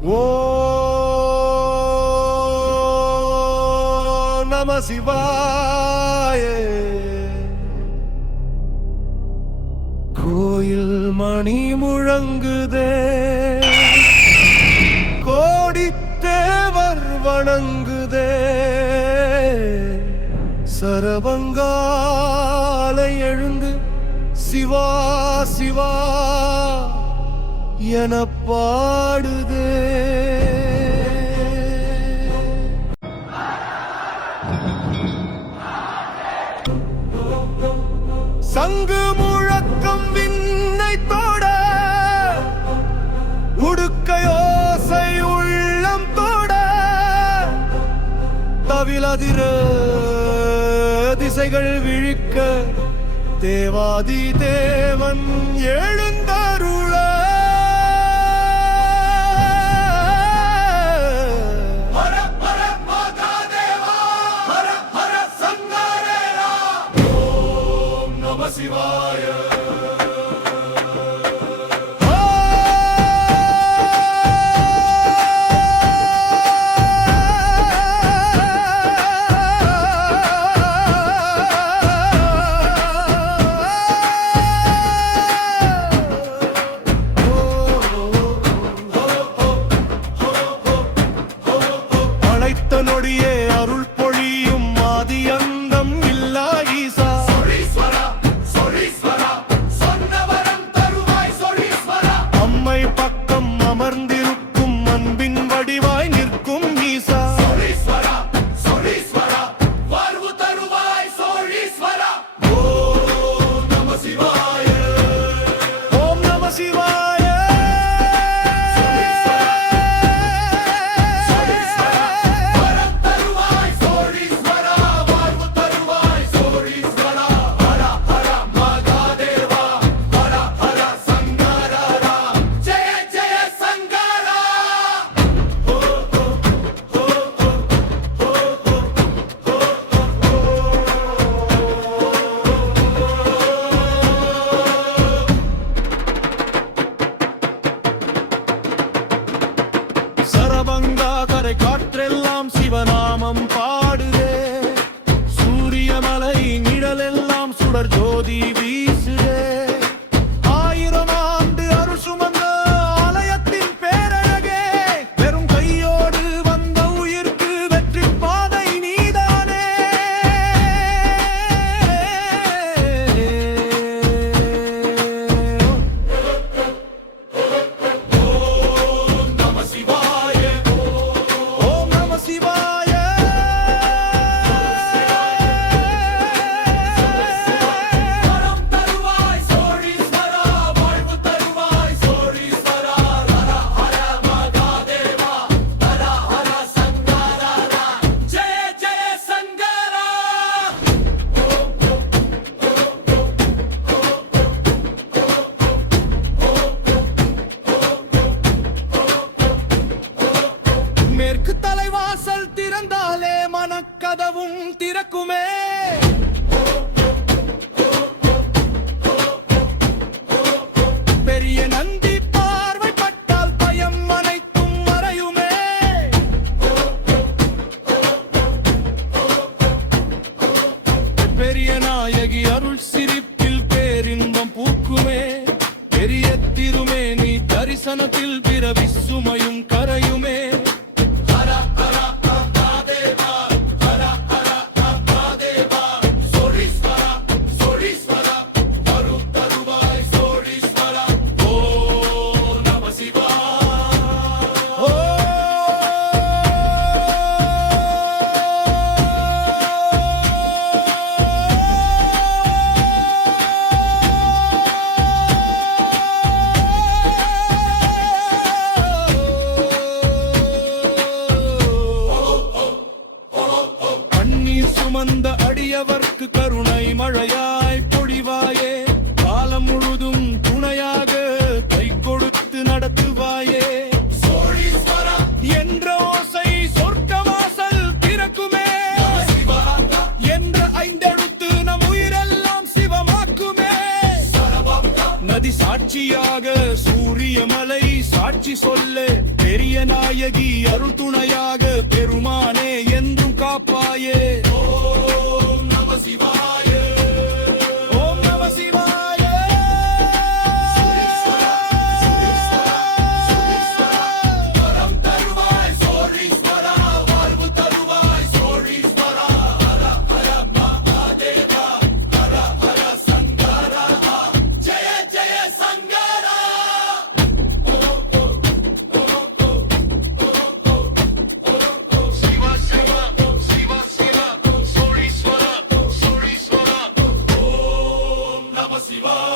ஓ நம சிவாய. கோயில் மணி முழங்குதே, கோடித்தேவர் வணங்குதே, சரபங்காலை எழுந்து சிவா சிவா என பாடுதே. சங்கு முழக்கம் விண்ணை தோட, உடுக்கையோசை உள்ளம் தோட, தவிலதிர திசைகள் விழிக்க, தேவாதி தேவன் எழுந்தருள. சிவாய அழைத்த நொடியே அருள் பொழியும் ஆதியந்தம் இல்லா ஈசா. பக்கம் அமர்ந்திருக்கும் அன்பின் வடிவாய் நிற்கும் ஈசா. ஓம் நம சிவாய, ஓம் நம சிவாய. சரபங்கா கரை காற்றெல்லாம் சிவநாமம் பாடுதே, சூரிய மலை நிழலெல்லாம் சுடர் ஜோதி வீசுதே. 1000 ஆண்டு அருள் சுமந்த ஆலயத்தின் பேரழகே, வெறும் கையோடு வந்த உயிர்க்கு வெற்றி பாதை நீதானே. ஓம் நம சிவாய, ஓம் நம சிவாய. வரம் தருவாய் சோழீஸ்வரா, வாழ்வு தருவாய் சோழீஸ்வரா. ஹர ஹர மகாதேவா, ஹர ஹர சங்கரா, ஜெய ஜெய சங்கரா. மேற்கு தலைவாசல் திறந்தாலே மனக்கதவும் திறக்குமே. பெரிய நந்தி பார்வைப்பட்டால் பயம் அனைத்தும் மறையுமே. பெரிய நாயகி அருள் சிரிப்பில் பேரின்பம் பூக்குமே. பெரிய திருமேனி தரிசனத்தில் பிறவி சுமையும் கரையுமே. சுமந்த அடியவர்க்கு கருணை மழையாய் பொழிவாயே. காலம் முழுதும் துணையாக கை கொடுத்து நடத்துவாயே. என்ற ஓசை சொர்க்க வாசல் திறக்குமே. என்ற 5 எழுத்து நம் உயிரெல்லாம் சிவமாக்குமே. நதி சாட்சியாக சூரிய இமயமலை சாட்சி சொல்ல பெரிய நாயகி அருள் துணையாக பெருமானே என்றும் காப்பாயே ஓம் நம சிவாய ஓம் நம சிவாய வரம் தருவாய் சோழீஸ்வரா வாழ்வு தருவாய் சோழீஸ்வரா ஹர ஹர மகாதேவா ஹர ஹர சங்கரா ஜெய ஜெய சங்கரா சிவா சிவா சிவா சிவா சோழீஸ்வரா சோழீஸ்வரா ஓம் நம சிவாய